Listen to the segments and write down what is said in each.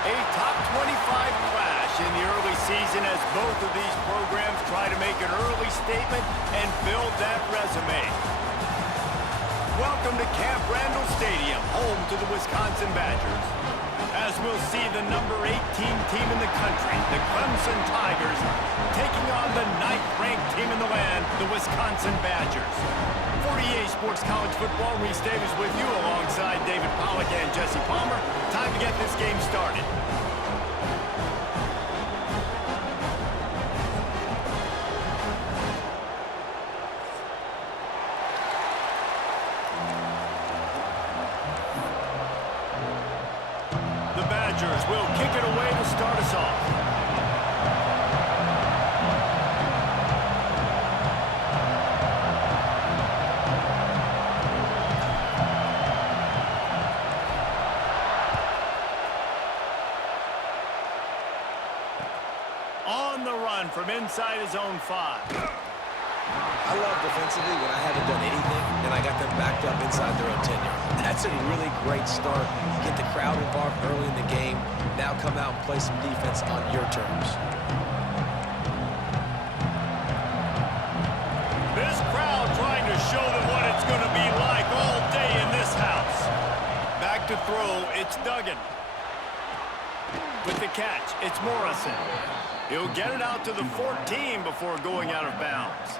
A top 25 clash in the early season as both of these programs try to make an early statement and build that resume. Welcome to Camp Randall Stadium, home to the Wisconsin Badgers. As we'll see the number 18 team in the country, the Clemson Tigers, taking on the 9th-ranked team in the land, the Wisconsin Badgers. For EA Sports College Football, Reese Davis with you alongside David Pollack and Jesse Palmer. Time to get this game started. The Badgers will kick it away to start us off. On the run from inside his own 5. I love defensively when I haven't done anything and I got them backed up inside their own 10-yard. That's a really great start. Get the crowd involved early in the game. Now come out and play some defense on your terms. This crowd trying to show them what it's going to be like all day in this house. Back to throw, it's Duggan. With the catch, it's Morrison. He'll get it out to the 14 before going out of bounds.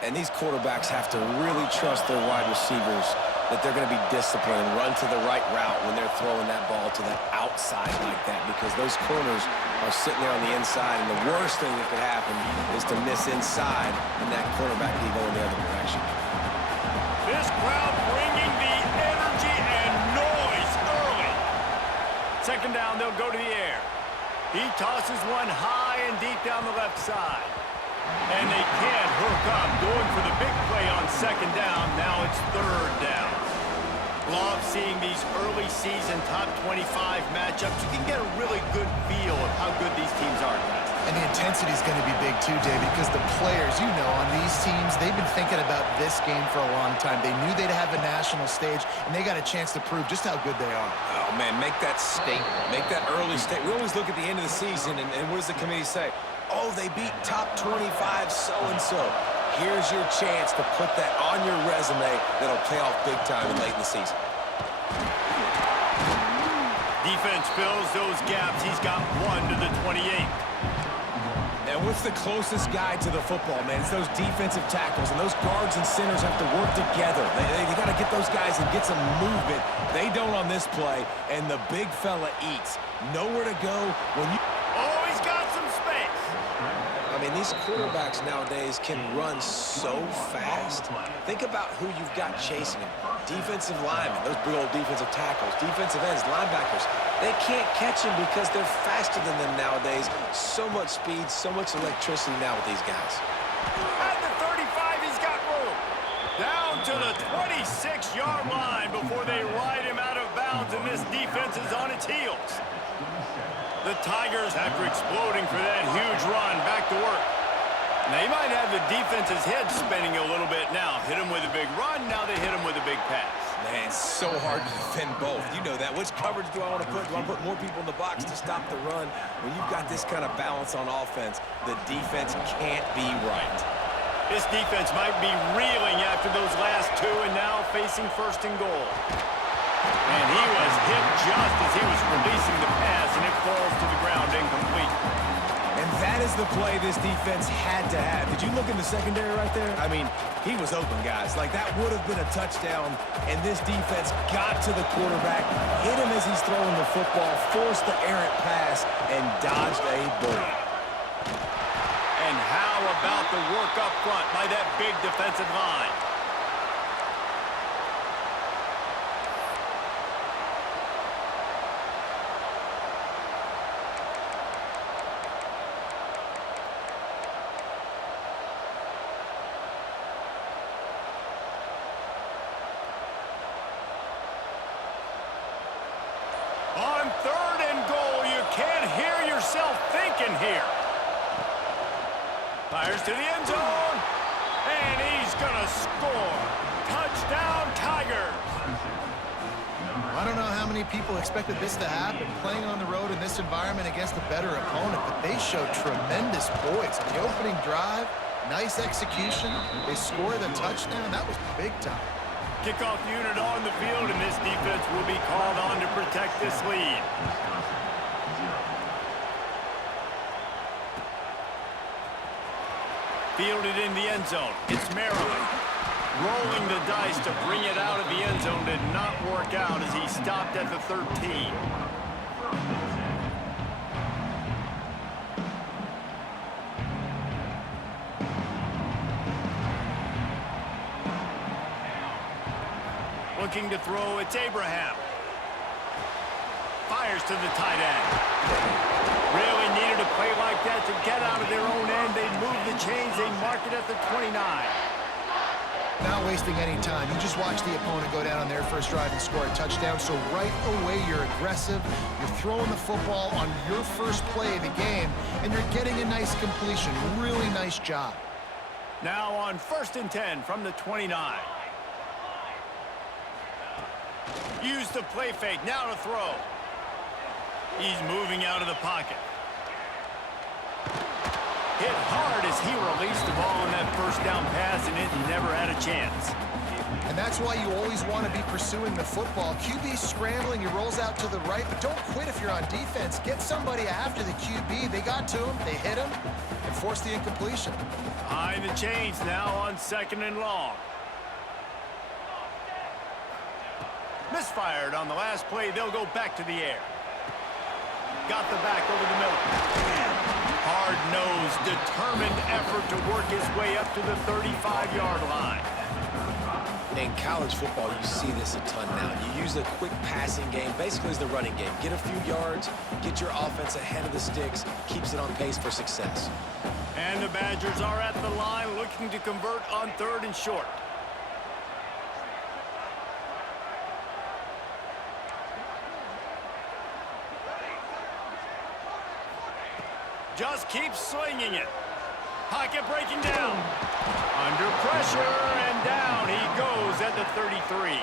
And these quarterbacks have to really trust their wide receivers that they're going to be disciplined and run to the right route when they're throwing that ball to the outside like that, because those corners are sitting there on the inside, and the worst thing that could happen is to miss inside and that quarterback be going the other direction. This crowd bringing the energy and noise early. Second down, they'll go to the air. He tosses one high and deep down the left side. And they can't hook up, going for the big play on second down. Now it's third down. Love seeing these early season top 25 matchups. You can get a really good feel of how good these teams are, guys. And the intensity is going to be big too, David, because the players, you know, on these teams, they've been thinking about this game for a long time. They knew they'd have a national stage, and they got a chance to prove just how good they are. Oh, man, make that statement. Make that early statement. We always look at the end of the season, and what does the committee say? Oh, they beat top 25 so-and-so. Here's your chance to put that on your resume that'll pay off big time and late in the season. Defense fills those gaps. He's got 1 to the 28. And what's the closest guy to the football, man? It's those defensive tackles, and those guards and centers have to work together. They got to get those guys and get some movement. They don't on this play, and the big fella eats. Nowhere to go when you... Oh, he's got some space. I mean, these quarterbacks nowadays can run so fast. Think about who you've got chasing them. Defensive linemen, those big old defensive tackles, defensive ends, linebackers. They can't catch him because they're faster than them nowadays. So much speed, so much electricity now with these guys. At the 35, he's got room. Down to the 26-yard line before they ride him out of bounds, and this defense is on its heels. The Tigers, after exploding for that huge run, back to work. Now, he might have the defense's head spinning a little bit now. Hit him with a big run, now they hit him with a big pass. Man, it's so hard to defend both. You know that. Which coverage do I want to put? Do I put more people in the box to stop the run? When you've got this kind of balance on offense, the defense can't be right. This defense might be reeling after those last two and now facing 1st and goal. And he was hit just as he was releasing the pass, and it falls to the ground incomplete. And that is the play this defense had to have. Did you look in the secondary right there? I mean, he was open, guys. Like, that would have been a touchdown, and this defense got to the quarterback, hit him as he's throwing the football, forced the errant pass, and dodged a bullet. And how about the work up front by that big defensive line? On 3rd and goal, you can't hear yourself thinking here. Fires to the end zone, and he's going to score. Touchdown, Tigers. I don't know how many people expected this to happen, playing on the road in this environment against a better opponent, but they showed tremendous poise. On the opening drive, nice execution. They scored a touchdown. That was big time. Kickoff unit on the field, and this defense will be called on to protect this lead. Fielded in the end zone. It's Maryland. Rolling the dice to bring it out of the end zone did not work out as he stopped at the 13. Looking to throw, it's Abraham. Fires to the tight end. Really needed a play like that to get out of their own end. They move the chains, they mark it at the 29. Not wasting any time. You just watch the opponent go down on their first drive and score a touchdown. So right away, you're aggressive. You're throwing the football on your first play of the game, and you're getting a nice completion. Really nice job. Now on 1st and 10 from the 29. Use the play fake, now to throw. He's moving out of the pocket. Hit hard as he released the ball on that first down pass, and it never had a chance. And that's why you always want to be pursuing the football. QB scrambling, he rolls out to the right, but don't quit if you're on defense. Get somebody after the QB. They got to him, they hit him, and forced the incompletion. Behind the chains now on 2nd and long. Misfired on the last play. They'll go back to the air. Got the back over the middle. Hard-nosed, determined effort to work his way up to the 35-yard line. In college football, you see this a ton now. You use a quick passing game, basically as the running game. Get a few yards, get your offense ahead of the sticks, keeps it on pace for success. And the Badgers are at the line looking to convert on 3rd and short. Just keep slinging it. Pocket breaking down. Under pressure, and down he goes at the 33.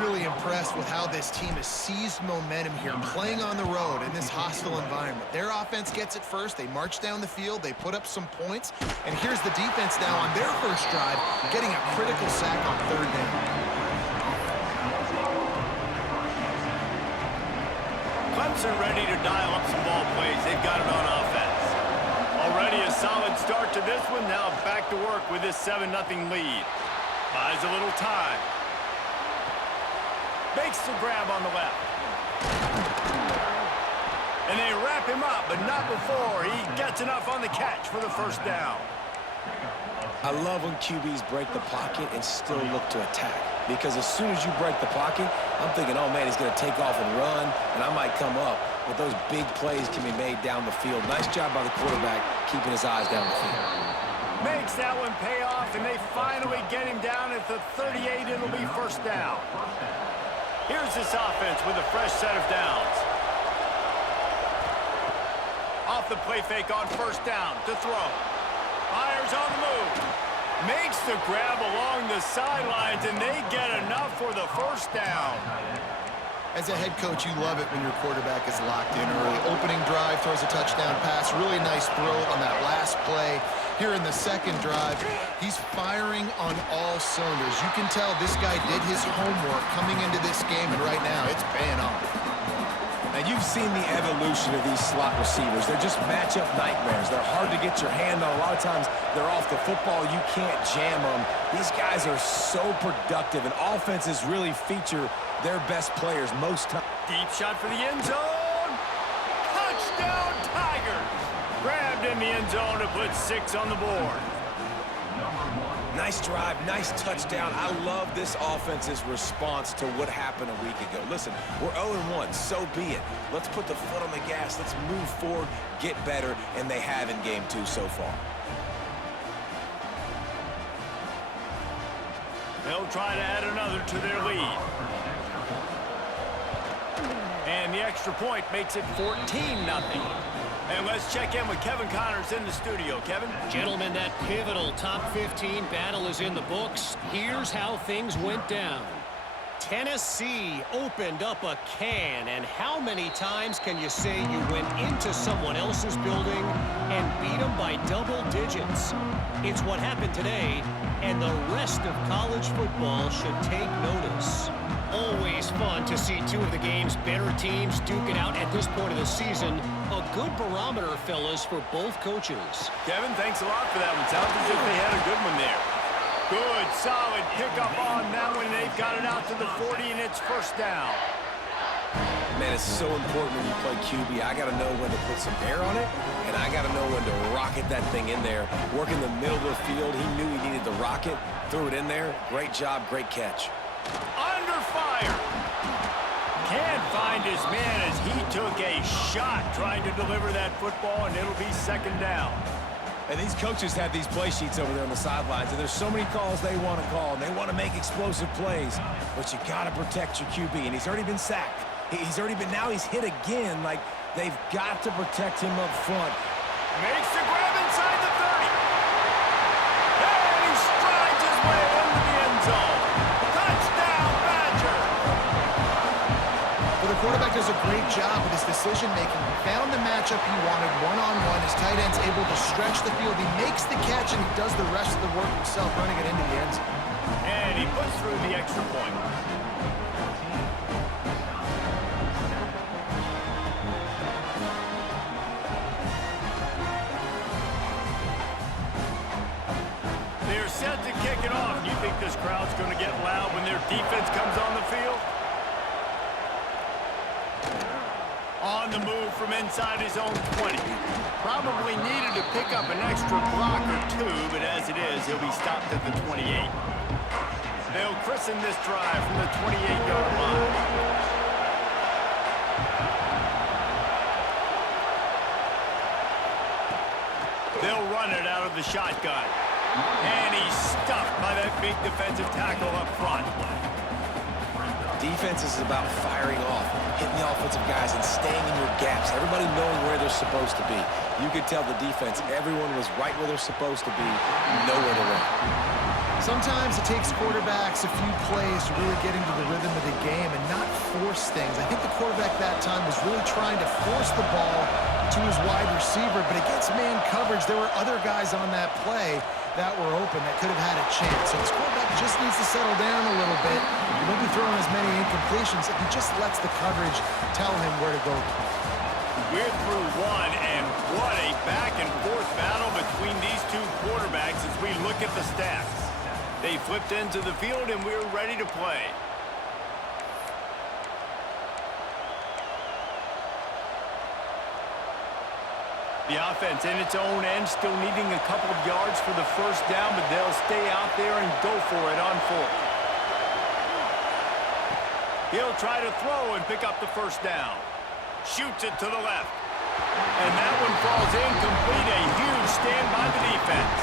Really impressed with how this team has seized momentum here, playing on the road in this hostile environment. Their offense gets it first. They march down the field. They put up some points. And here's the defense now on their first drive, getting a critical sack on third down. Clemson ready to dial up some ball plays. They've got it on offense. Already a solid start to this one. Now back to work with this 7-0 lead. Buys a little time. Makes the grab on the left. And they wrap him up, but not before he gets enough on the catch for the first down. I love when QBs break the pocket and still look to attack. Because as soon as you break the pocket, I'm thinking, oh, man, he's going to take off and run, and I might come up. But those big plays can be made down the field. Nice job by the quarterback keeping his eyes down the field. Makes that one pay off, and they finally get him down at the 38. It'll be first down. Here's this offense with a fresh set of downs. Off the play fake on first down to throw. Fires on the move. Makes the grab along the sidelines, and they get enough for the first down. As a head coach, you love it when your quarterback is locked in early. Opening drive, throws a touchdown pass. Really nice throw on that last play. Here in the second drive, he's firing on all cylinders. You can tell this guy did his homework coming into this game, and right now it's paying off. Now, you've seen the evolution of these slot receivers. They're just matchup nightmares. They're hard to get your hand on. A lot of times, they're off the football. You can't jam them. These guys are so productive, and offenses really feature their best players most times. Deep shot for the end zone. Touchdown, Tigers. Grabbed in the end zone to put 6 on the board. Nice drive, nice touchdown. I love this offense's response to what happened a week ago. Listen, we're 0-1, so be it. Let's put the foot on the gas. Let's move forward, get better, and they have in game 2 so far. They'll try to add another to their lead. And the extra point makes it 14-0. And let's check in with Kevin Connors in the studio. Kevin? Gentlemen, that pivotal top 15 battle is in the books. Here's how things went down. Tennessee opened up a can, and how many times can you say you went into someone else's building and beat them by double digits? It's what happened today, and the rest of college football should take notice. Always fun to see two of the game's better teams duke it out at this point of the season. A good barometer, fellas, for both coaches. Kevin, thanks a lot for that one. Sounds as if they had a good one there. Good, solid pickup on that one. They've got it out to the 40, and it's first down. Man, it's so important when you play QB. I got to know when to put some air on it, and I got to know when to rocket that thing in there. Work in the middle of the field. He knew he needed the rocket. Threw it in there. Great job, great catch. Under fire. Can't find his man as he took a shot trying to deliver that football, and it'll be second down. And these coaches have these play sheets over there on the sidelines, and there's so many calls they want to call, and they want to make explosive plays, but you got to protect your QB, and he's already been sacked. Now he's hit again. Like, they've got to protect him up front. Makes the grab inside the 30. And he strides his way into the end zone. Touchdown, Badger. Well, the quarterback does a great job with his decision-making. He found the matchup he wanted one-on-one. His tight end's able to stretch the field. He makes the catch, and he does the rest of the work himself, running it into the end zone. And he puts through the extra point. They're set to kick it off. You think this crowd's going to get loud when their defense comes on the field? On the move from inside his own 20. Probably needed to pick up an extra block or two, but as it is, he'll be stopped at the 28. They'll christen this drive from the 28-yard line. They'll run it out of the shotgun. And he's stuffed by that big defensive tackle up front. defense is about firing off, hitting the offensive guys, and staying in your gaps. Everybody knowing where they're supposed to be. You could tell the defense, everyone was right where they're supposed to be, nowhere to run. Sometimes it takes quarterbacks a few plays to really get into the rhythm of the game and not force things. I think the quarterback that time was really trying to force the ball to his wide receiver, but against man coverage, there were other guys on that play that were open that could have had a chance. So this quarterback just needs to settle down a little bit. He won't be throwing as many incompletions if he just lets the coverage tell him where to go. We're through one, and what a back-and-forth battle between these two quarterbacks as we look at the stats. They flipped into the field, and we're ready to play. The offense in its own end, still needing a couple of yards for the first down, but they'll stay out there and go for it on fourth. He'll try to throw and pick up the first down. Shoots it to the left. And that one falls incomplete. A huge stand by the defense.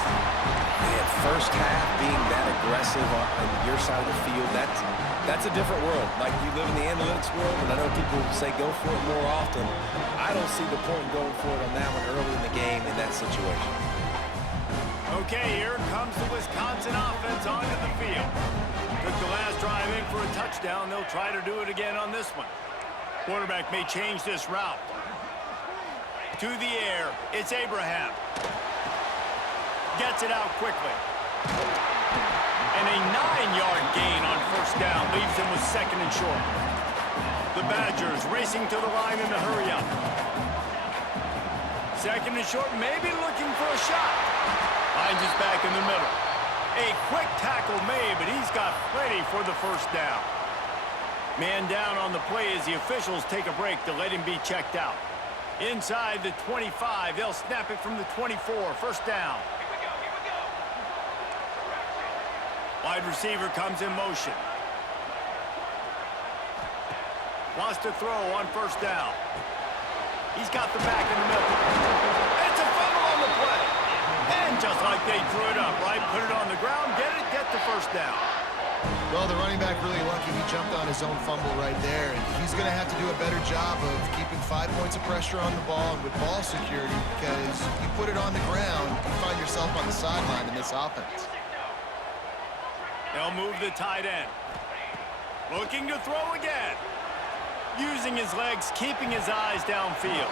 Man, first half being that aggressive on your side of the field, that's a different world. Like, you live in the analytics world, and I know people say go for it more often. I don't see the point in going for it on that one early in the game in that situation. Okay, here comes the Wisconsin offense onto the field. Took the last drive in for a touchdown. They'll try to do it again on this one. Quarterback may change this route. To the air, it's Abraham. Gets it out quickly. And a 9-yard gain on first down leaves him with second and short. The Badgers racing to the line in a hurry-up. Second and short, maybe looking for a shot. Finds his back in the middle. A quick tackle made, but he's got plenty for the first down. Man down on the play as the officials take a break to let him be checked out. Inside the 25, they'll snap it from the 24, first down. Wide receiver comes in motion. Wants to throw on first down. He's got the back in the middle. It's a fumble on the play. And just like they drew it up, right? Put it on the ground, get the first down. Well, the running back really lucky he jumped on his own fumble right there, and he's going to have to do a better job of keeping 5 points of pressure on the ball and with ball security, because you put it on the ground, you find yourself on the sideline in this offense. They'll move the tight end. Looking to throw again. Using his legs, keeping his eyes downfield.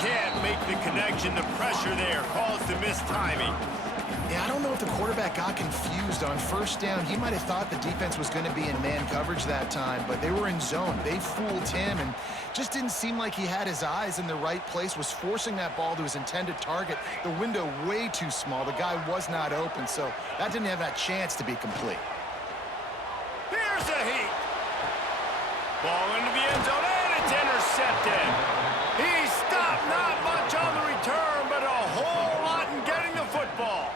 Can't make the connection. The pressure there caused the missed timing. Yeah, I don't know if the quarterback got confused on first down. He might have thought the defense was going to be in man coverage that time, but they were in zone. They fooled him and just didn't seem like he had his eyes in the right place, was forcing that ball to his intended target. The window way too small. The guy was not open, so that didn't have that chance to be complete. Here's a heat. Ball into the end zone, and it's intercepted. He stopped, not much on the return, but a whole lot in getting the football.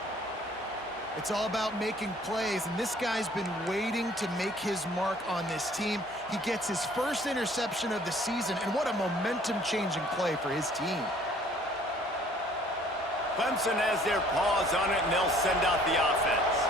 It's all about making plays, and this guy's been waiting to make his mark on this team. He gets his first interception of the season, and what a momentum-changing play for his team. Clemson has their paws on it, and they'll send out the offense.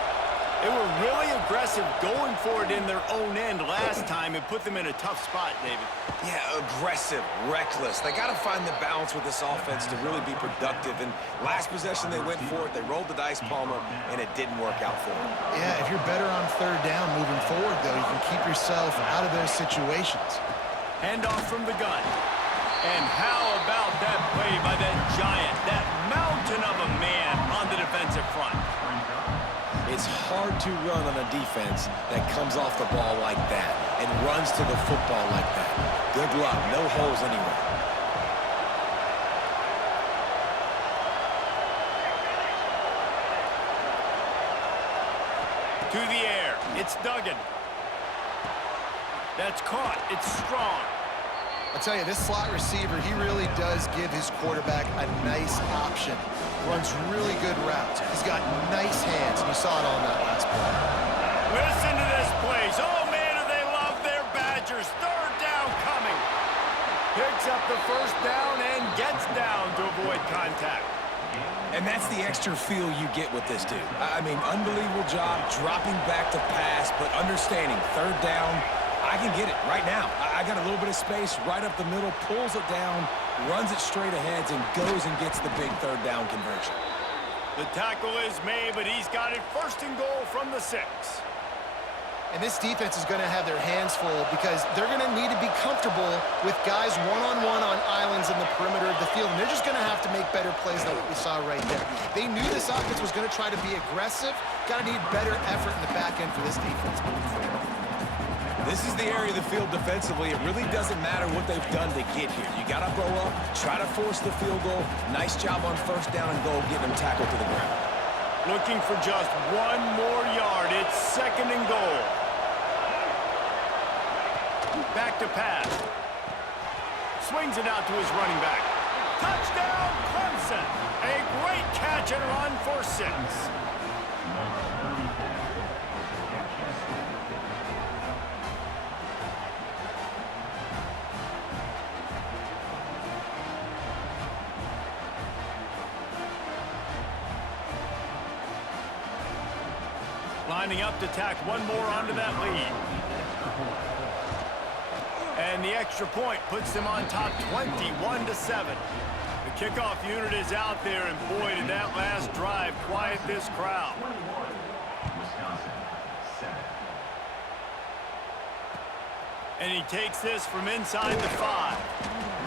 They were really aggressive going for it in their own end last time and put them in a tough spot, David. Yeah, aggressive, reckless. They got to find the balance with this offense to really be productive. And last possession, they went for it. They rolled the dice, Palmer, and it didn't work out for them. Yeah, if you're better on third down moving forward, though, you can keep yourself out of those situations. Handoff from the gun. And how about that play by that giant, that mountain of a man on the defensive front? It's hard to run on a defense that comes off the ball like that and runs to the football like that. Good luck. No holes anywhere. To the air. It's Duggan. That's caught. It's strong. I'll tell you, this slot receiver, he really does give his quarterback a nice option. Runs really good routes. He's got nice hands, and you saw it all in that last play. Listen to this place. Oh, man, do they love their Badgers. Third down coming. Picks up the first down and gets down to avoid contact. And that's the extra feel you get with this dude. I mean, unbelievable job dropping back to pass, but understanding third down, I can get it right now. I got a little bit of space right up the middle, pulls it down, runs it straight ahead, and goes and gets the big third down conversion. The tackle is made, but he's got it first and goal from the 6. And this defense is going to have their hands full because they're going to need to be comfortable with guys one-on-one on islands in the perimeter of the field. And they're just going to have to make better plays than what we saw right there. They knew this offense was going to try to be aggressive. Got to need better effort in the back end for this defense moving forward. This is the area of the field defensively. It really doesn't matter what they've done to get here. You got to blow up, try to force the field goal. Nice job on first down and goal, getting them tackled to the ground. Looking for just one more yard. It's second and goal. Back to pass. Swings it out to his running back. Touchdown, Clemson. A great catch and run for 6. Lining up to tack one more onto that lead. And the extra point puts them on top 21-7. The kickoff unit is out there, and boy, did that last drive quiet this crowd. And he takes this from inside the 5.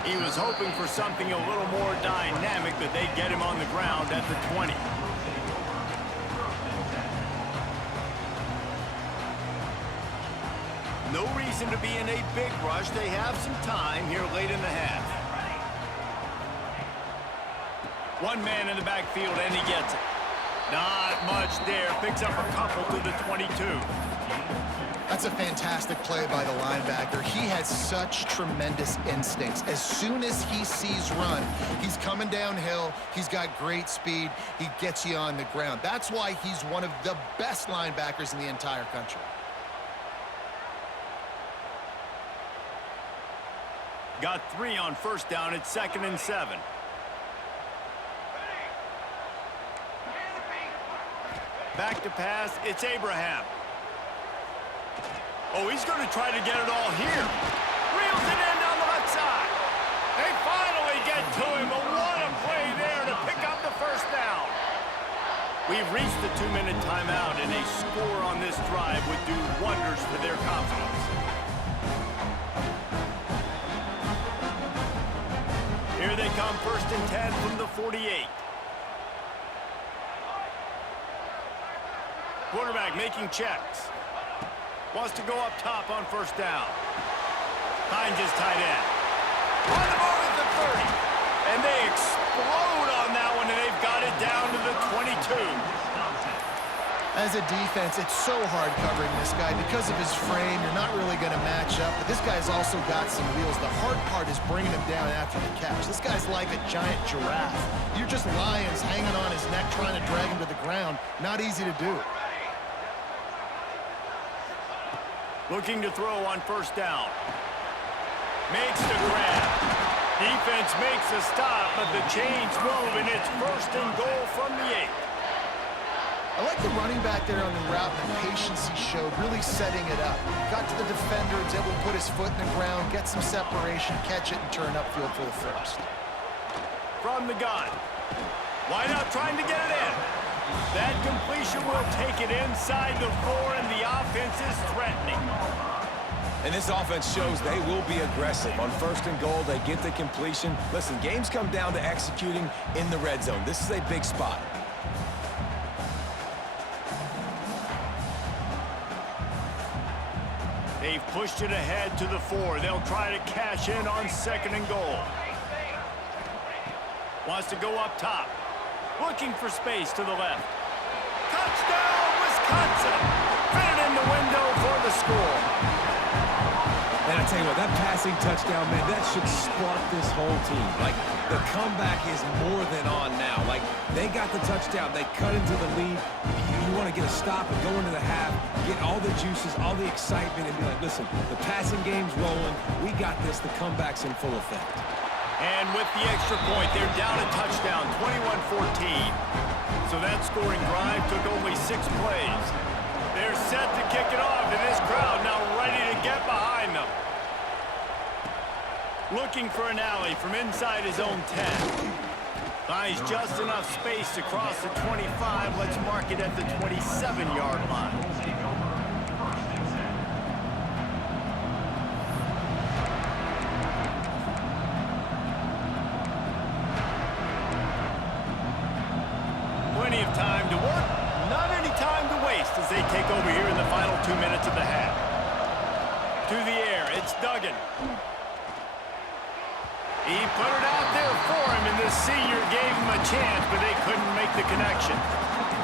He was hoping for something a little more dynamic, but they get him on the ground at the 20. No reason to be in a big rush. They have some time here late in the half. One man in the backfield, and he gets it. Not much there. Picks up a couple to the 22. That's a fantastic play by the linebacker. He has such tremendous instincts. As soon as he sees run, he's coming downhill. He's got great speed. He gets you on the ground. That's why he's one of the best linebackers in the entire country. Got 3 on first down. It's second and 7. Back to pass. It's Abraham. Oh, he's going to try to get it all here. Reels it in down the left side. They finally get to him. But what a play there to pick up the first down. We've reached the 2-minute timeout, and a score on this drive would do wonders for their confidence. Here they come, first and 10 from the 48. Quarterback making checks. Wants to go up top on first down. Hines is tight end. On the move at the 30. And they explode on that one, and they've got it down to the 22. As a defense, it's so hard covering this guy. Because of his frame, you're not really going to match up. But this guy's also got some wheels. The hard part is bringing him down after the catch. This guy's like a giant giraffe. You're just lions hanging on his neck, trying to drag him to the ground. Not easy to do. Looking to throw on first down. Makes the grab. Defense makes a stop, but the chains move, and it's first and goal from the 8. I like the running back there on the route and the patience he showed, really setting it up. Got to the defender, was able to put his foot in the ground, get some separation, catch it, and turn upfield for the first. From the gun. Wide out trying to get it in. That completion will take it inside the 4, and the offense is threatening. And this offense shows they will be aggressive. On first and goal, they get the completion. Listen, games come down to executing in the red zone. This is a big spot. They've pushed it ahead to the 4. They'll try to cash in on second and goal. Wants to go up top. Looking for space to the left. Touchdown, Wisconsin! Fit it in the window for the score. And I tell you what, that passing touchdown, man, that should spark this whole team. Like, the comeback is more than on now. Like, they got the touchdown. They cut into the lead. You want to get a stop and go into the half, get all the juices, all the excitement, and be like, listen, the passing game's rolling. We got this. The comeback's in full effect. And with the extra point, they're down a touchdown, 21-14. So that scoring drive took only 6 plays. They're set to kick it off, and this crowd now ready to get behind Looking for an alley from inside his own 10. Finds just enough space to cross the 25. Let's mark it at the 27-yard line. Plenty of time to work. Not any time to waste as they take over here in the final 2 minutes of the half. To the air, it's Duggan. He put it out there for him, and this senior gave him a chance, but they couldn't make the connection.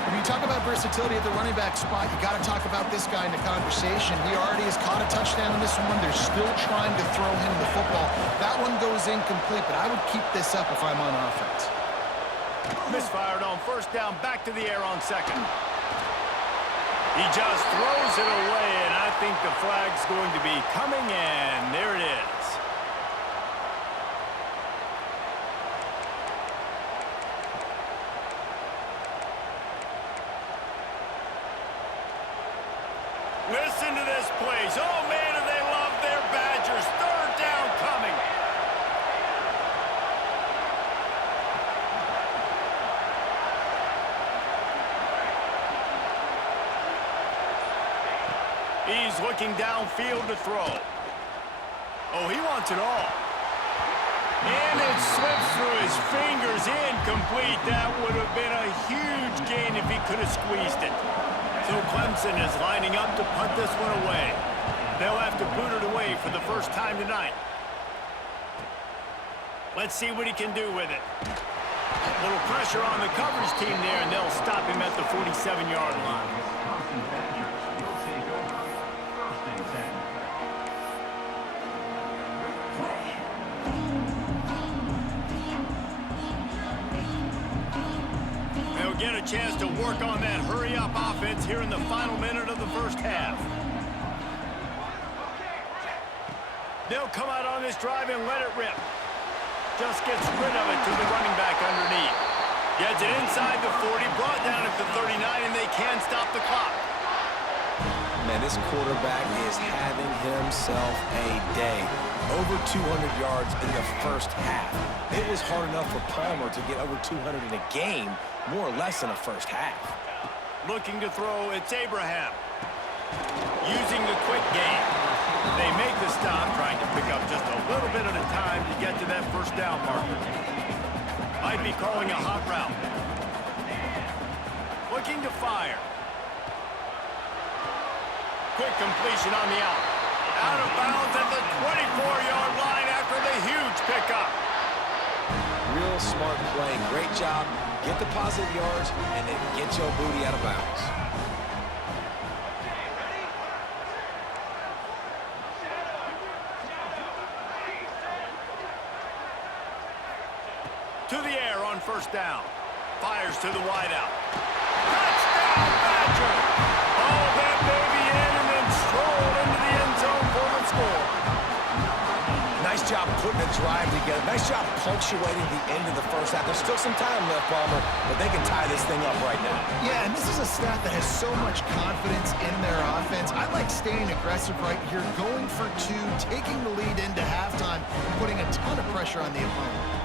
When you talk about versatility at the running back spot, you got to talk about this guy in the conversation. He already has caught a touchdown in this one. They're still trying to throw him the football. That one goes incomplete, but I would keep this up if I'm on offense. Misfired on first down, back to the air on second. He just throws it away, and I think the flag's going to be coming, and there it is. Listen to this place. Oh, man, do they love their Badgers. Third down coming. He's looking downfield to throw. Oh, he wants it all. And it slips through his fingers, incomplete. That would have been a huge gain if he could have squeezed it. So Clemson is lining up to punt this one away. They'll have to boot it away for the first time tonight. Let's see what he can do with it. A little pressure on the coverage team there, and they'll stop him at the 47-yard line. They'll get a chance to work on that hurry-up offense here in the final minute of the first half. They'll come out on this drive and let it rip. Just gets rid of it to the running back underneath. Gets it inside the 40, brought down at the 39, and they can stop the clock. Man, this quarterback is having himself a day. Over 200 yards in the first half. It was hard enough for Palmer to get over 200 in a game, more or less in the first half. Looking to throw, it's Abraham. Using the quick game. They make the stop, trying to pick up just a little bit at a time to get to that first down marker. Might be calling a hot route. Looking to fire. Quick completion on the out. Out of bounds at the 24-yard line after the huge pickup. Real smart play. Great job. Get the positive yards and then get your booty out of bounds. To the air on first down. Fires to the wideout. Touchdown, Badger! Oh, that baby in and then strolled into the end zone for the score. Nice job putting a drive together. Nice job punctuating the end of the first half. There's still some time left, Palmer, but they can tie this thing up right now. Yeah, and this is a staff that has so much confidence in their offense. I like staying aggressive right here, going for two, taking the lead into halftime, and putting a ton of pressure on the opponent.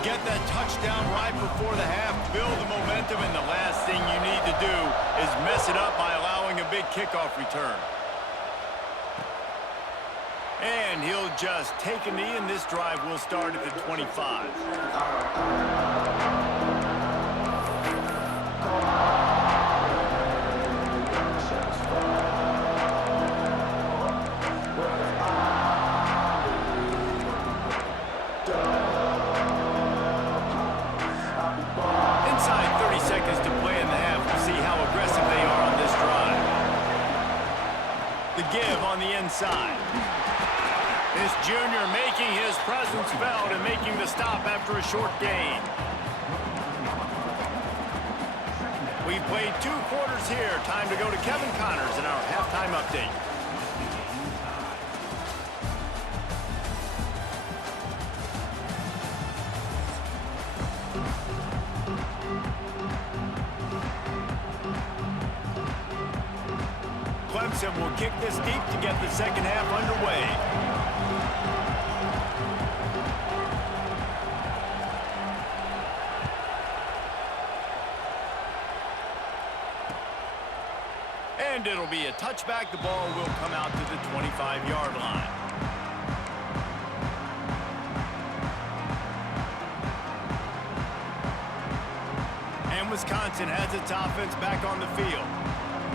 Get that touchdown right before the half, build the momentum, and the last thing you need to do is mess it up by allowing a big kickoff return. And he'll just take a knee, and this drive will start at the 25. Inside 30 seconds to play in the half. We'll see how aggressive they are on this drive. The give on the inside. This junior making his presence felt and making the stop after a short gain. We've played 2 quarters here. Time to go to Kevin Connors in our halftime update. Clemson will kick this deep to get the second half underway. And it'll be a touchback. The ball will come out to the 25-yard line. And Wisconsin has its offense back on the field.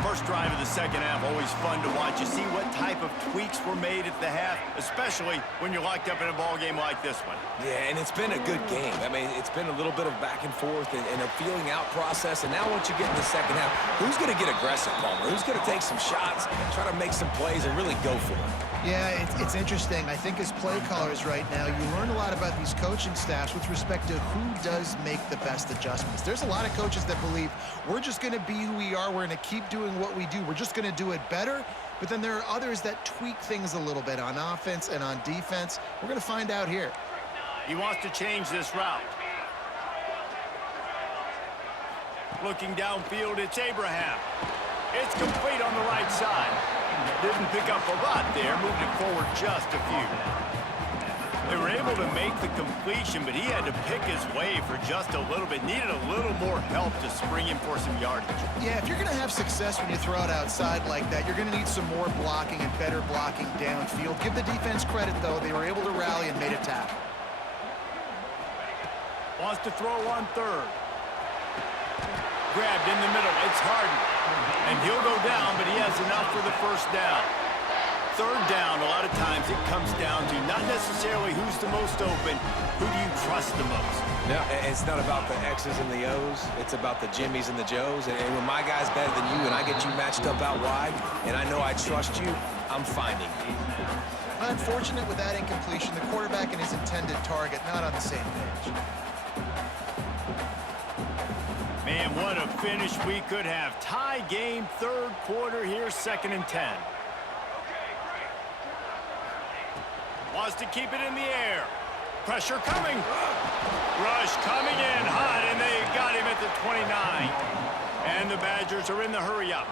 First drive of the second half, always fun to watch. You see what type of tweaks were made at the half, especially when you're locked up in a ball game like this one. Yeah, and it's been a good game. I mean, it's been a little bit of back and forth and a feeling out process. And now once you get in the second half, who's going to get aggressive, Palmer? Who's going to take some shots, try to make some plays, and really go for it? Yeah, it's interesting. I think as play callers right now, you learn a lot about these coaching staffs with respect to who does make the best adjustments. There's a lot of coaches that believe we're just going to be who we are. We're going to keep doing what we do. We're just going to do it better. But then there are others that tweak things a little bit on offense and on defense. We're going to find out here. He wants to change this route. Looking downfield, it's Abraham. It's complete on the right side. Didn't pick up a lot there, moved it forward just a few. They were able to make the completion, but he had to pick his way for just a little bit. Needed a little more help to spring him for some yardage. Yeah, if you're going to have success when you throw it outside like that, you're going to need some more blocking and better blocking downfield. Give the defense credit, though. They were able to rally and made a tackle. Wants to throw on third. Grabbed in the middle. It's Harden. And he'll go down, but he has enough for the first down. Third down, a lot of times it comes down to not necessarily who's the most open, who do you trust the most? No, it's not about the X's and the O's. It's about the Jimmys and the Joes. And when my guy's better than you and I get you matched up out wide, and I know I trust you, I'm finding you. Unfortunate with that incompletion, the quarterback and his intended target not on the same page. Man, what a finish we could have. Tie game, third quarter here, 2nd and 10. Wants to keep it in the air. Pressure coming. Rush coming in hot, and they got him at the 29. And the Badgers are in the hurry-up.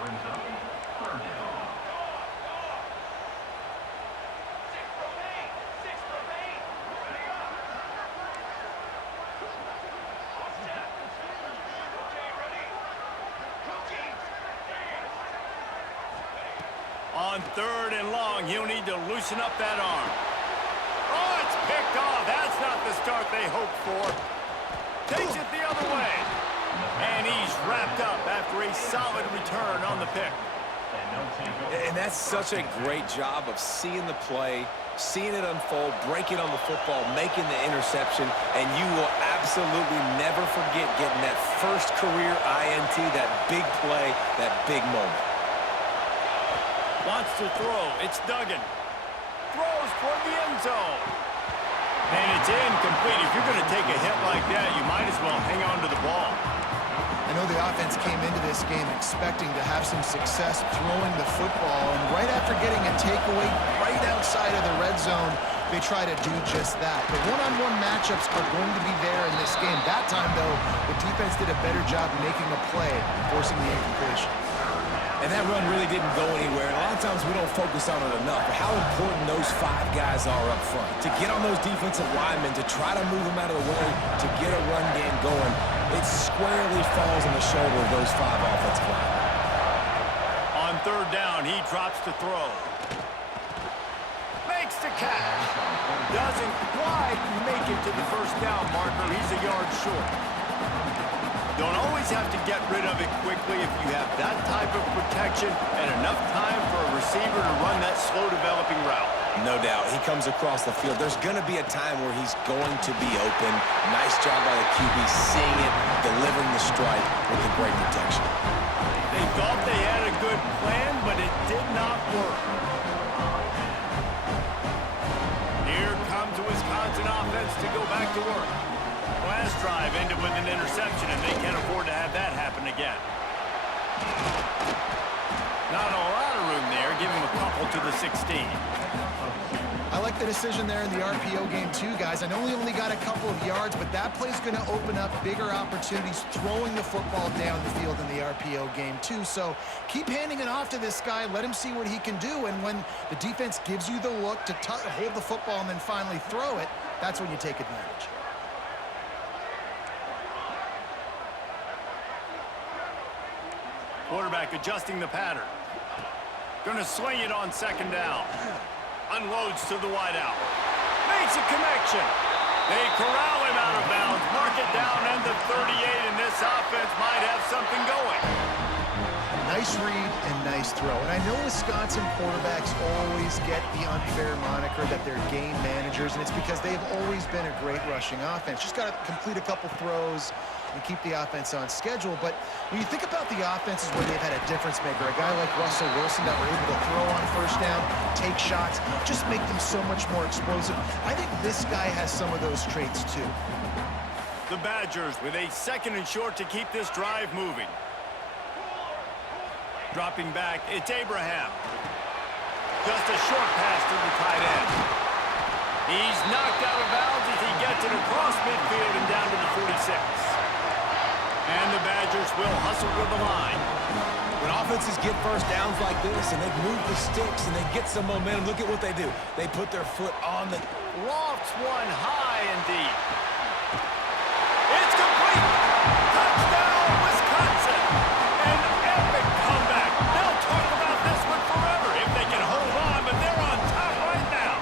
On 3rd and long, he'll need to loosen up that arm. Oh, it's picked off. That's not the start they hoped for. Takes it the other way. And he's wrapped up after a solid return on the pick. And that's such a great job of seeing the play, seeing it unfold, breaking on the football, making the interception, and you will absolutely never forget getting that first career INT, that big play, that big moment. Wants to throw. It's Duggan. Throws toward the end zone. And it's incomplete. If you're going to take a hit like that, you might as well hang on to the ball. I know the offense came into this game expecting to have some success throwing the football, and right after getting a takeaway right outside of the red zone, they try to do just that. The one-on-one matchups are going to be there in this game. That time, though, the defense did a better job making a play, forcing the incompletion. And that run really didn't go anywhere. And a lot of times we don't focus on it enough, but how important those 5 guys are up front. To get on those defensive linemen, to try to move them out of the way, to get a run game going, it squarely falls on the shoulder of those 5 offensive linemen. On 3rd down, he drops to throw. Makes the catch. Doesn't quite make it to the first down marker. He's a yard short. Don't always have to get rid of it quickly if you have that type of protection and enough time for a receiver to run that slow-developing route. No doubt. He comes across the field. There's going to be a time where he's going to be open. Nice job by the QB seeing it, delivering the strike with the great protection. They thought they had a good plan, but it did not work. Here comes the Wisconsin offense to go back to work. Last drive ended with an interception, and they can't afford to have that happen again. Not a lot of room there. Give him a couple to the 16. I like the decision there in the RPO game too, guys. I know he only got a couple of yards, but that play's going to open up bigger opportunities throwing the football down the field in the RPO game too. So keep handing it off to this guy. Let him see what he can do. And when the defense gives you the look to hold the football and then finally throw it, that's when you take advantage. Quarterback adjusting the pattern. Going to swing it on second down. Unloads to the wideout. Makes a connection. They corral him out of bounds. Mark it down into 38, and this offense might have something going. Nice read and nice throw. And I know Wisconsin quarterbacks always get the unfair moniker that they're game managers, and it's because they've always been a great rushing offense. Just got to complete a couple throws and keep the offense on schedule. But when you think about the offenses where they've had a difference maker, a guy like Russell Wilson that were able to throw on first down, take shots, just make them so much more explosive. I think this guy has some of those traits too. The Badgers with a second and short to keep this drive moving. Dropping back, it's Abraham. Just a short pass to the tight end. He's knocked out of bounds as he gets it across midfield and down to the 46. And the Badgers will hustle to the line. When offenses get first downs like this and they move the sticks and they get some momentum, look at what they do. They put their foot on the... Lofts one high and deep. It's complete. Touchdown, Wisconsin. An epic comeback. They'll talk about this one forever if they can hold on, but they're on top right now.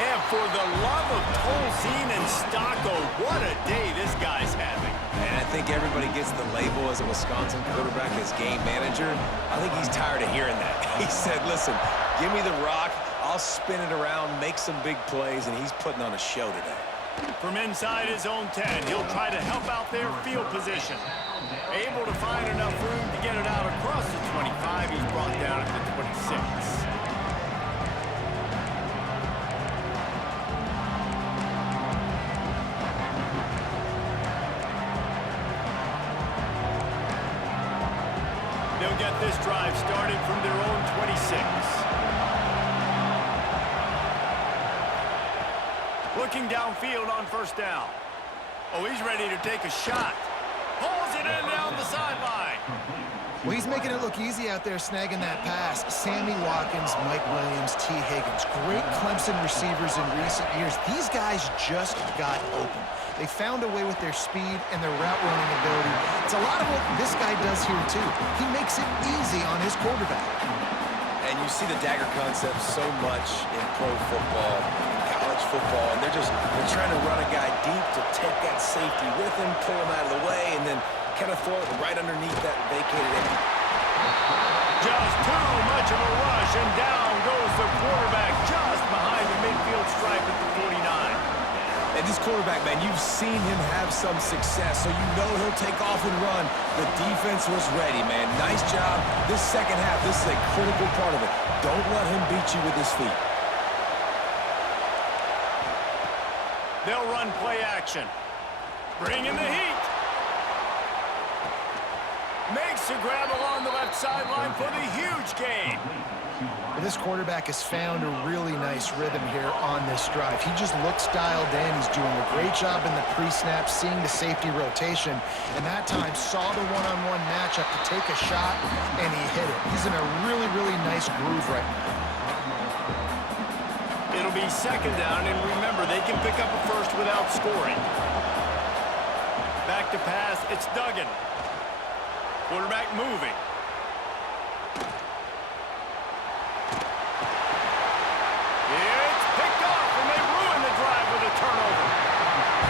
Man, for the love of Tolzien and Stocco, what a day this guy's having. And I think everybody gets the label as a Wisconsin quarterback as game manager. I think he's tired of hearing that. He said, listen, give me the rock, I'll spin it around, make some big plays, and he's putting on a show today. From inside his own 10, he'll try to help out their field position. Able to find enough room to get it out across the 25. He's brought down at the 26. They'll get this drive started from their own 26. Looking downfield on first down. Oh, he's ready to take a shot. Pulls it in down the sideline. Well, he's making it look easy out there snagging that pass. Sammy Watkins, Mike Williams, T. Higgins. Great Clemson receivers in recent years. These guys just got open. They found a way with their speed and their route running ability. It's a lot of what this guy does here, too. He makes it easy on his quarterback. And you see the dagger concept so much in pro football, in college football, and they're trying to run a guy deep to take that safety with him, pull him out of the way, and then kind of throw it right underneath that vacated end. Just too much of a rush, and down goes the quarterback just behind the midfield stripe at the 49. And this quarterback, man, you've seen him have some success, so you know he'll take off and run. The defense was ready, man. Nice job. This second half, this is a critical part of it. Don't let him beat you with his feet. They'll run play action. Bring in the heat. Makes a grab along the left sideline for the huge gain. This quarterback has found a really nice rhythm here on this drive. He just looks dialed in. He's doing a great job in the pre-snap, seeing the safety rotation, and that time saw the one-on-one matchup to take a shot, and he hit it. He's in a really, really nice groove right now. It'll be second down, and remember, they can pick up a first without scoring. Back to pass, it's Duggan. Quarterback moving. It's picked off, and they ruin the drive with a turnover.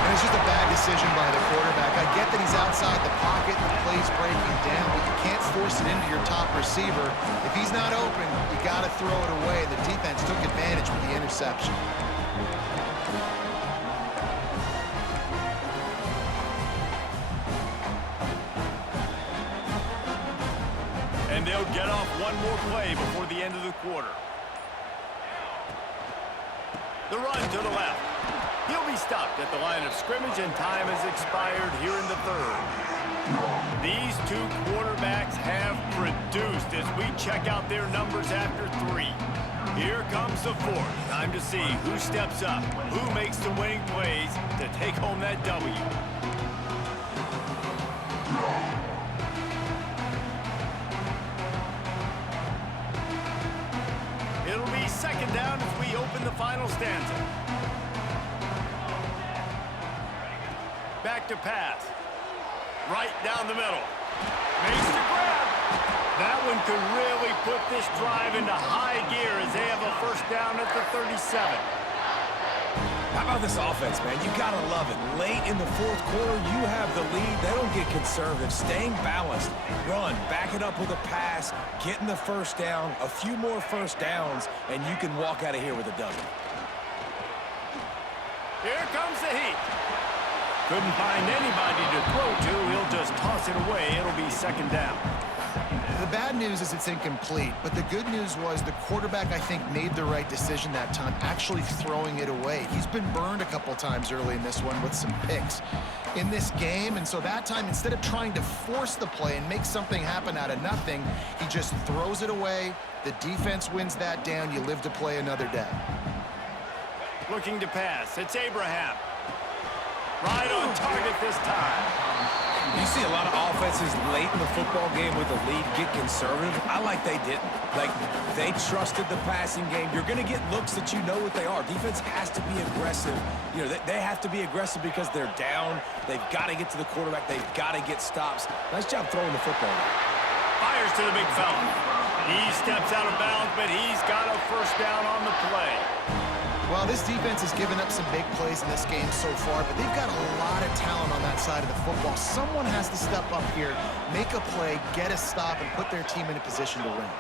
And it's just a bad decision by the quarterback. I get that he's outside the pocket, the play's breaking down, but you can't force it into your top receiver. If he's not open, you got to throw it away. The defense took advantage with the interception. And they'll get off one more play before the end of the quarter. The run to the left. He'll be stopped at the line of scrimmage, and time has expired here in the third. These two quarterbacks have produced as we check out their numbers after three. Here comes the fourth. Time to see who steps up, who makes the winning plays to take home that W. It'll be second down as we open the final stanza. Back to pass. Right down the middle. Makes the grab. That one could really put this drive into high gear as they have a first down at the 37. How about this offense, man? You gotta love it. Late in the fourth quarter, you have the lead. They don't get conservative. Staying balanced. Run, back it up with a pass, getting the first down, a few more first downs, and you can walk out of here with a W. Here comes the heat. Couldn't find anybody to throw to. He'll just toss it away. It'll be second down. The bad news is it's incomplete, but the good news was the quarterback, I think, made the right decision that time, actually throwing it away. He's been burned a couple times early in this one with some picks in this game, and so that time, instead of trying to force the play and make something happen out of nothing, he just throws it away. The defense wins that down. You live to play another day. Looking to pass. It's Abraham. Right on target this time. You see a lot of offenses late in the football game with a lead get conservative. I like they didn't. Like, they trusted the passing game. You're going to get looks that you know what they are. Defense has to be aggressive. You know, they have to be aggressive because they're down. They've got to get to the quarterback. They've got to get stops. Nice job throwing the football. Fires to the big fella. He steps out of bounds, but he's got a first down on the play. Well, this defense has given up some big plays in this game so far, but they've got a lot of talent on that side of the football. Someone has to step up here, make a play, get a stop, and put their team in a position to win.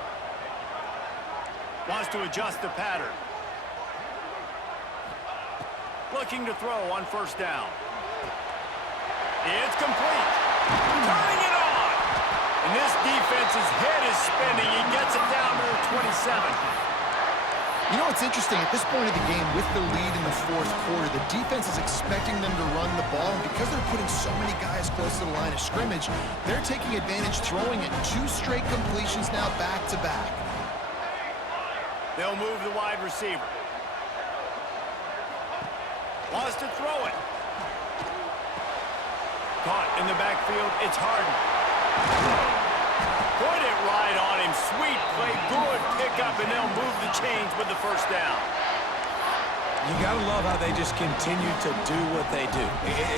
Wants to adjust the pattern. Looking to throw on first down. It's complete. Turning it on. And this defense's head is spinning. He gets it down to the 27. You know, it's interesting. At this point of the game, with the lead in the fourth quarter, the defense is expecting them to run the ball. And because they're putting so many guys close to the line of scrimmage, they're taking advantage, throwing it 2 straight completions now back-to-back. They'll move the wide receiver. Wants to throw it. Caught in the backfield. It's Harden. Put it right on him. Sweet play. Good pickup, and they'll move the chains with the first down. You got to love how they just continue to do what they do.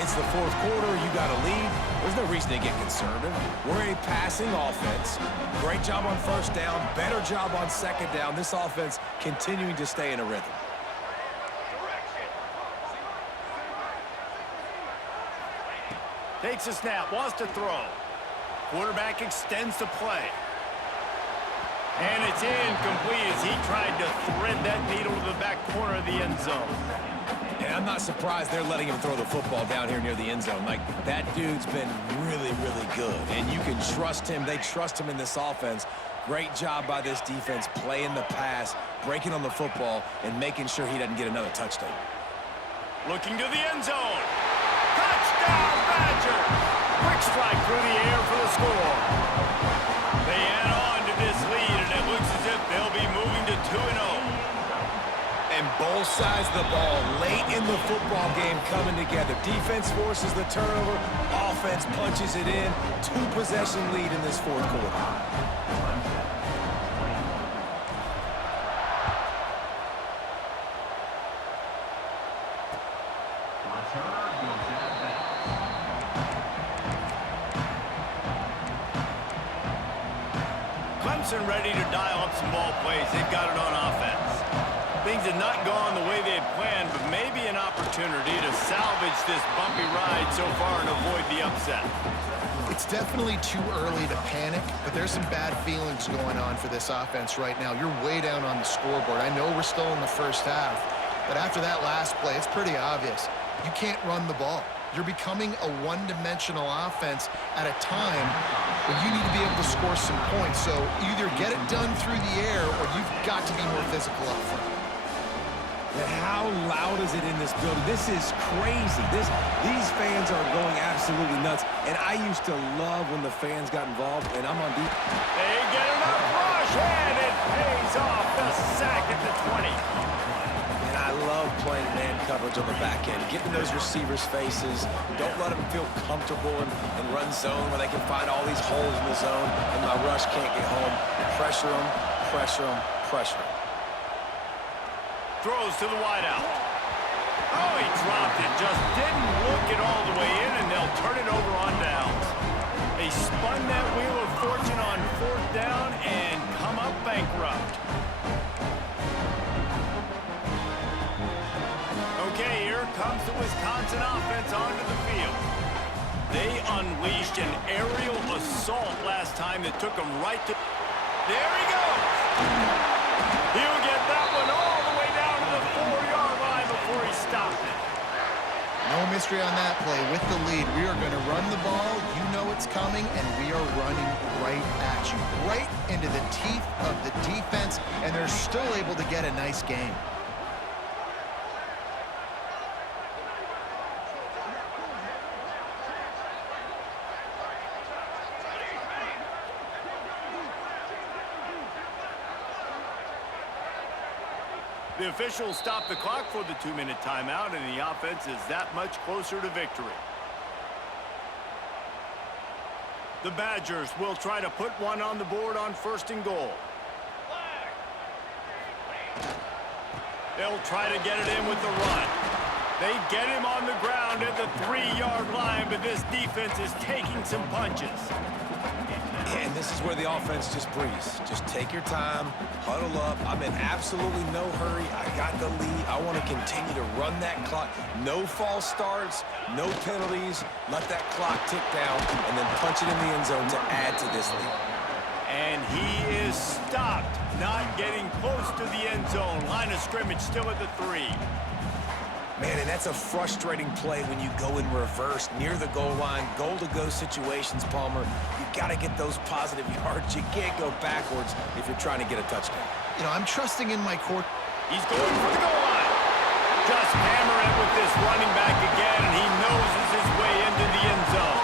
It's the fourth quarter. You got a lead. There's no reason to get conservative. We're a passing offense. Great job on first down. Better job on second down. This offense continuing to stay in a rhythm. Takes a snap. Wants to throw. Quarterback extends the play. And it's incomplete as he tried to thread that needle to the back corner of the end zone. And I'm not surprised they're letting him throw the football down here near the end zone. Like, that dude's been really, really good. And you can trust him. They trust him in this offense. Great job by this defense playing the pass, breaking on the football, and making sure he doesn't get another touchdown. Looking to the end zone. Touchdown, Badgers! Quick strike through the air for the score. They add on to this lead, and it looks as if they'll be moving to 2-0. And both sides of the ball late in the football game coming together. Defense forces the turnover. Offense punches it in. 2-possession lead in this fourth quarter. Clemson ready to dial up some ball plays. They've got it on offense. Things have not gone the way they had planned, but maybe an opportunity to salvage this bumpy ride so far and avoid the upset. It's definitely too early to panic, but there's some bad feelings going on for this offense right now. You're way down on the scoreboard. I know we're still in the first half, but after that last play, it's pretty obvious. You can't run the ball. You're becoming a one-dimensional offense at a time when you need to be able to score some points. So either get it done through the air or you've got to be more physical up front. And how loud is it in this building? This is crazy. These fans are going absolutely nuts. And I used to love when the fans got involved, and I'm on deep. They get enough rush, and it pays off the sack at the 20. And I love playing man coverage on the back end, getting those receivers' faces. Don't let them feel comfortable in run zone where they can find all these holes in the zone, and my rush can't get home. Pressure them, pressure them, pressure them. Throws to the wideout. Oh, he dropped it. Just didn't look it all the way in, and they'll turn it over on downs. They spun that wheel of fortune on 4th down and come up bankrupt. Okay, here comes the Wisconsin offense onto the field. They unleashed an aerial assault last time that took them right to... There he goes! He'll get that one all the way down to the 4-yard line before he stopped it. No mystery on that play. With the lead, we are going to run the ball. You know it's coming, and we are running right at you, right into the teeth of the defense, and they're still able to get a nice game. The officials stop the clock for the 2-minute timeout, and the offense is that much closer to victory. The Badgers will try to put one on the board on 1st and goal. They'll try to get it in with the run. They get him on the ground at the 3-yard line, but this defense is taking some punches. And this is where the offense just breathes. Just take your time, huddle up. I'm in absolutely no hurry. I got the lead. I want to continue to run that clock. No false starts, no penalties. Let that clock tick down, and then punch it in the end zone to add to this lead. And he is stopped, not getting close to the end zone. Line of scrimmage still at the 3. Man, and that's a frustrating play when you go in reverse near the goal line, goal-to-go situations, Palmer. You got to get those positive yards. You can't go backwards if you're trying to get a touchdown. You know, I'm trusting in my court. He's going for the goal line. Just hammer it with this running back again, and he noses his way into the end zone.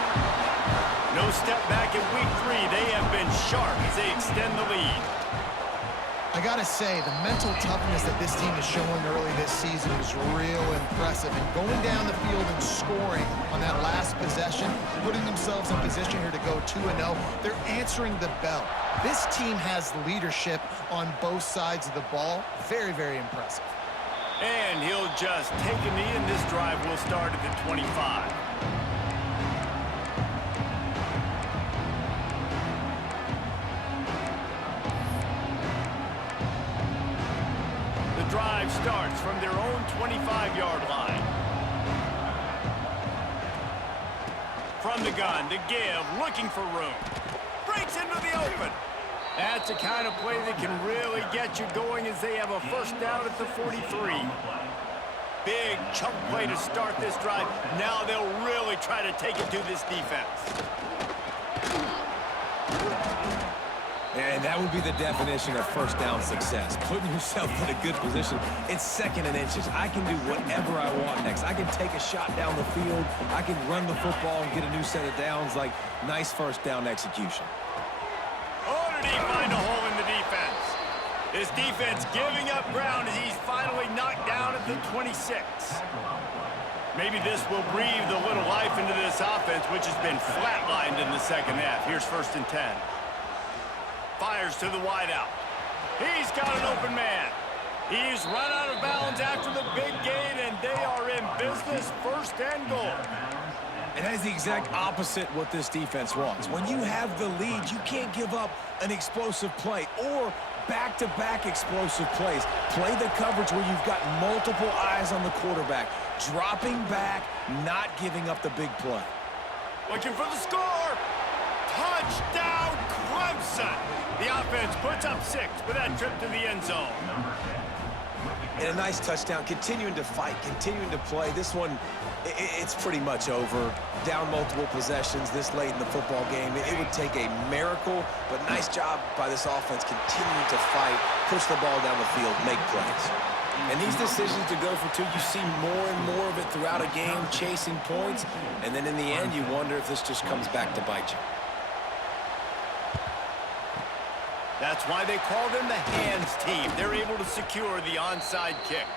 No step back in week 3. They have been sharp as they extend the lead. I gotta say, the mental toughness that this team is showing early this season is real impressive. And going down the field and scoring on that last possession, putting themselves in position here to go 2-0, they're answering the bell. This team has leadership on both sides of the ball. Very, very impressive. And he'll just take a knee, and this drive will start at the 25. Drive starts from their own 25-yard line. From the gun to give, looking for room. Breaks into the open. That's the kind of play that can really get you going as they have a 1st down at the 43. Big chunk play to start this drive. Now they'll really try to take it to this defense. And that would be the definition of 1st down success. Putting yourself in a good position. It's 2nd and inches. I can do whatever I want next. I can take a shot down the field. I can run the football and get a new set of downs. Like, nice 1st down execution. Oh, did he find a hole in the defense? This defense giving up ground as he's finally knocked down at the 26. Maybe this will breathe a little life into this offense, which has been flatlined in the 2nd half. Here's 1st and 10. Fires to the wideout. He's got an open man. He's run out of bounds after the big gain, and they are in business, 1st and goal. And that is the exact opposite what this defense wants. When you have the lead, you can't give up an explosive play or back-to-back explosive plays. Play the coverage where you've got multiple eyes on the quarterback, dropping back, not giving up the big play. Looking for the score. Touchdown, Clemson. The offense puts up 6 with that trip to the end zone. And a nice touchdown, continuing to fight, continuing to play. This one, it's pretty much over. Down multiple possessions this late in the football game. It would take a miracle, but nice job by this offense continuing to fight, push the ball down the field, make plays. And these decisions to go for two, you see more and more of it throughout a game, chasing points. And then in the end, you wonder if this just comes back to bite you. That's why they call them the hands team. They're able to secure the onside kick.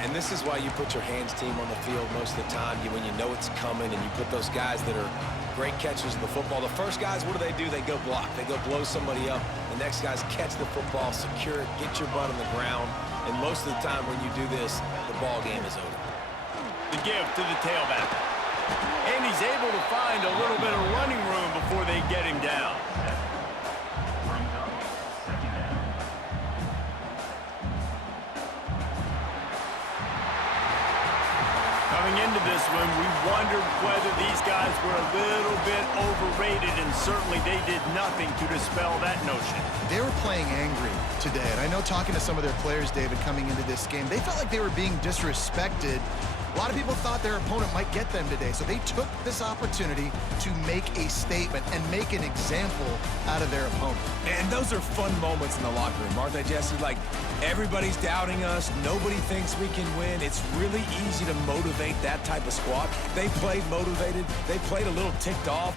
And this is why you put your hands team on the field most of the time when you know it's coming, and you put those guys that are great catchers of the football. The first guys, what do? They go block. They go blow somebody up. The next guys catch the football, secure it, get your butt on the ground. And most of the time when you do this, the ball game is over. The give to the tailback. And he's able to find a little bit of running room before they get him down. Coming into this one, we wondered whether these guys were a little bit overrated, and certainly they did nothing to dispel that notion. They were playing angry today, and I know talking to some of their players, David, coming into this game, they felt like they were being disrespected. A lot of people thought their opponent might get them today, so they took this opportunity to make a statement and make an example out of their opponent. And those are fun moments in the locker room, aren't they, Jesse? Like, everybody's doubting us. Nobody thinks we can win. It's really easy to motivate that type of squad. They played motivated. They played a little ticked off.